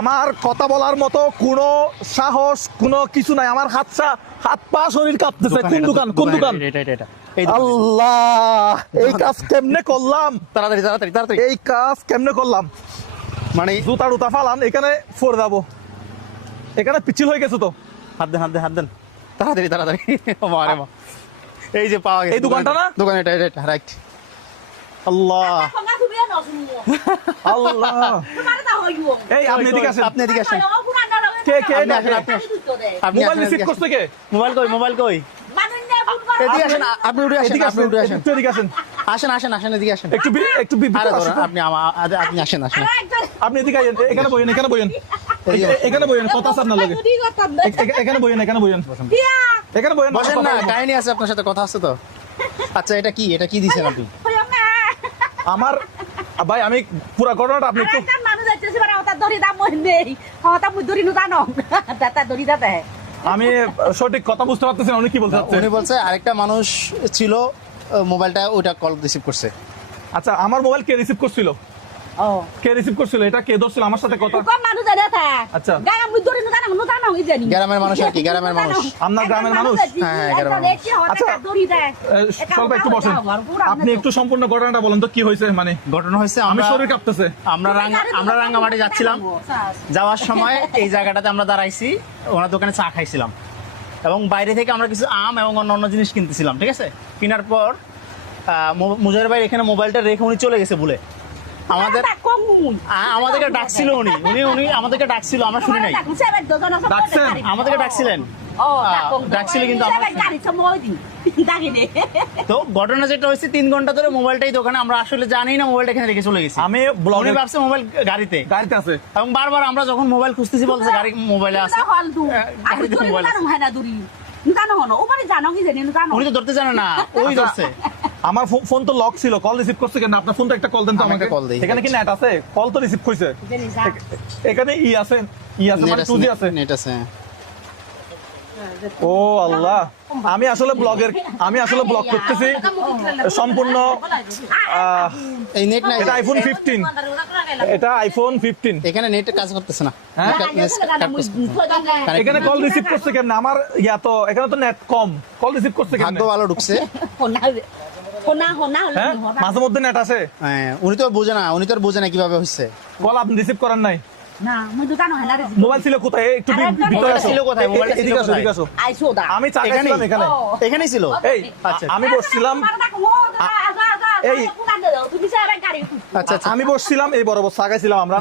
আমার কথা বলার মতো কোনো সাহস কোনো কিছু নাই। আমার হাত পা শরীর কাঁপতেছে। কোন দোকান কোন দোকান? এটা আল্লাহ, এই কাজ কেমনে করলাম? তাড়াতাড়ি তাড়াতাড়ি তাড়াতাড়ি। এই কাজ কেমনে করলাম? মানে জুতা টুতা ফালান, এখানে ফোর যাবো, এখানে পিছিল হয়ে গেছে তো। হাত দেন হাত দেন হাত দেন, তাড়াতাড়ি তাড়াতাড়ি। মারে মা, এই যে পাওয়া গেছে এই দোকানটা না? দোকান এটা এটা রাইট। আল্লাহ আল্লাহ, এই আপনি এদিকে আসেন। আপনি এদিকে আসেন। কে কে? আপনি আসেন, আপনি আপনি মোবাইল আসেন, রিসিভ এদিকে করছে কে? আসেন। মোবাইল কই মোবাইল কই? এদিকে আসেন, আপনি উঠে আসেন, এদিকে আপনি আসেন, উঠে আসেন। একটু এদিকে আসেন। আসেন আসেন আসেন, এদিকে আসেন। একটু ভিতরে আরে আসেন ধরুন, তো। আপনি আসেন আসেন। আপনি এদিকে আইয়েন, এখানে বইয়েন, এখানে বইয়েন, এখানে বইয়েন, কথা আছে আপনার লগে। এখানে বইয়েন, এখানে বইয়েন, এখানে বইয়েন। বসেন না, কাহিনী আছে আপনার সাথে, কথা আছে তো। আচ্ছা, এটা কি দিছেন আপনি? আমার ভাই, আমি পুরা ঘটনাটা আপনি একটু। আমি সঠিক কথা বুঝতে পারতেছি না উনি কি বলতে চাচ্ছেন। উনি বলছে আরেকটা মানুষ ছিল, মোবাইলটা ওইটা কল রিসিভ করছে। আচ্ছা, আমার মোবাইল কে রিসিভ করছিল? কে রিসিভ করছিল? এটা কে ধরছিল আমার সাথে কথা? আচ্ছা, গ্রামের মানুষ আর কি, গ্রামের মানুষ। আপনার গ্রামের মানুষ? হ্যাঁ, গ্রামের মানুষ। আচ্ছা, স্বল্প একটু বসেন। আপনি একটু সম্পূর্ণ ঘটনাটা বলেন তো, কি হয়েছে? মানে ঘটনা হয়েছে, আমি শরীর কাঁপতেছে। আমরা রাঙ্গামাটি যাচ্ছিলাম, যাওয়ার সময় এই জায়গাটাতে আমরা দাঁড়াইছি, ওনার দোকানে চা খাইছিলাম এবং বাইরে থেকে আমরা কিছু আম এবং অন্য জিনিস কিনতেছিলাম। ঠিক আছে, কেনার পর মুজাহির ভাই এখানে মোবাইলটা রেখে উনি চলে গেছে বলে আমাদেরকে ডাকছিল। উনি আমাদেরকে ডাকছিল, আমরা শুনি নাই। ডাকছেন? আমাদেরকে ডাকছিলেন, ডাকছিল কিন্তু তো ঘটনা যেটা হয়েছে, 3 ঘন্টা ধরে মোবাইলটাই দোকানে, আমরা আসলে জানি না মোবাইলটা এখানে রেখে চলে গেছি। আমি ব্লগে ভাবছে মোবাইল গাড়িতে আছে, এবং বারবার আমরা যখন মোবাইল খুঁজতেছি বলছে গাড়ি মোবাইলে আছে, গাড়িতে মোবাইল আছে। উনি তো ধরতে জানে না, ওই ধরছে। আমার ফোন তো লক ছিল, কল রিসিভ করছে কেন? আপনার ফোনটা একটা কল দেন তো আমাকে। কল দেই। এখানে কি নেট আছে? কল তো রিসিভ কইছে। এখানে আছে মানে 2G আছে। নেট আছে। ও আল্লাহ, আমি আসলে ব্লগ করতেছি সম্পূর্ণ। এই নেট নাই, এটা আইফোন 15, এটা আইফোন 15। এখানে নেট কাজ করতেছে না। হ্যাঁ? এখানে কল রিসিভ করছে কেন? আমার তো এখানে তো নেট কম, কল রিসিভ করছে কেন? ভাগ্য ভালো ঢুকছে। হ্যাঁ, মাঝে মধ্যে নেট আছে। হ্যাঁ, উনি তো বোঝে না কিভাবে হচ্ছে। কল আপনি রিসিভ করেন নাই? মোবাইল ছিল কোথায়? একটু ভিতরে আসো। ছিল কোথায়? মোবাইলটা ছিল এদিকে আসো, কোথায়? এদিকে আসো। আমি চা খাইছিলাম এখানে। এখানেই ছিল। এই আমি বসছিলাম, আচ্ছা আচ্ছা। আমি বসছিলাম এই বরাবর চা খাইছিলাম আমরা।